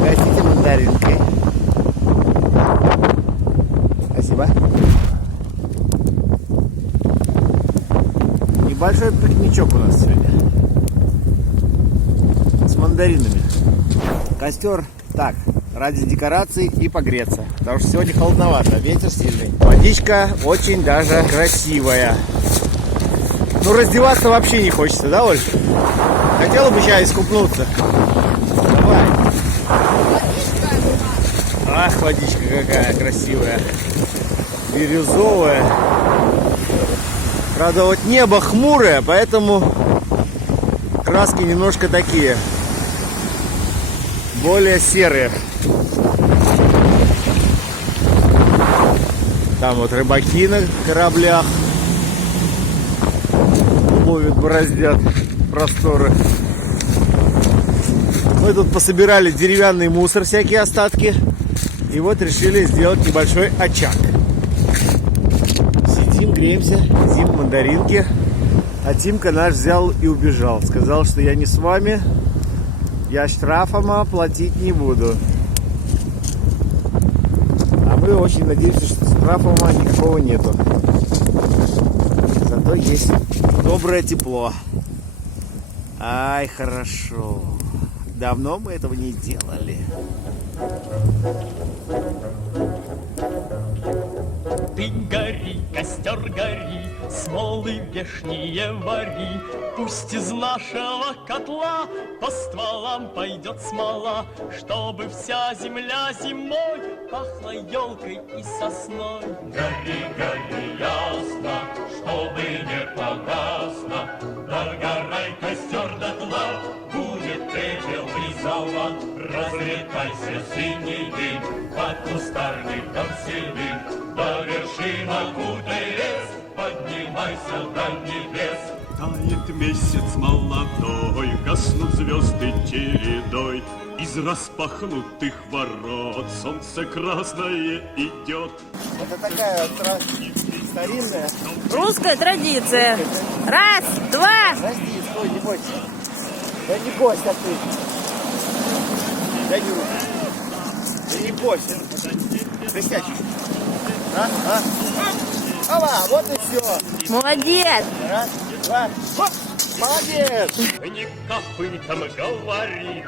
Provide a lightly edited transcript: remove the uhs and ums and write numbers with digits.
Гостите мандаринкой. Спасибо. Небольшой пикничок у нас сегодня. С мандаринами. Костер так, ради декораций и погреться. Потому что сегодня холодновато, ветер сильный. Водичка очень даже красивая. Ну, раздеваться вообще не хочется, да, Оль? Хотела бы сейчас искупнуться. Давай. Ах, водичка какая красивая. Бирюзовая. Правда, вот небо хмурое, поэтому краски немножко такие. Более серые. Там вот рыбаки на кораблях ловят, бороздят просторы. Мы тут пособирали деревянный мусор, всякие остатки. И вот решили сделать небольшой очаг. Сидим, греемся, едим мандаринки. А Тимка наш взял и убежал. Сказал, что я не с вами. Я штрафом платить не буду. А мы очень надеемся, что штрафа никакого нету. Зато есть доброе тепло. Ай, хорошо. Давно мы этого не делали. Ты гори, костер гори, смолы вешние вари. Пусть из нашего котла по стволам пойдет смола, чтобы вся земля зимой пахла елкой и сосной. Гори, гори, ясно, чтобы не погасло, догорай костер дотла, будет пепел и зола. Разлетайся синий дым под кустарником седым, до вершин окутай лес, поднимайся до небес. Тает месяц молодой, гаснут звезды чередой, из распахнутых ворот солнце красное идет. Это такая старинная. Русская традиция. Раз, два. Подожди, стой, не бойся. Да не бойся ты. Дай мне руку. Да не бойся. Присядь. Ава, вот и все. Молодец. Раз, два, хоп. Молодец. Не копытом говорит,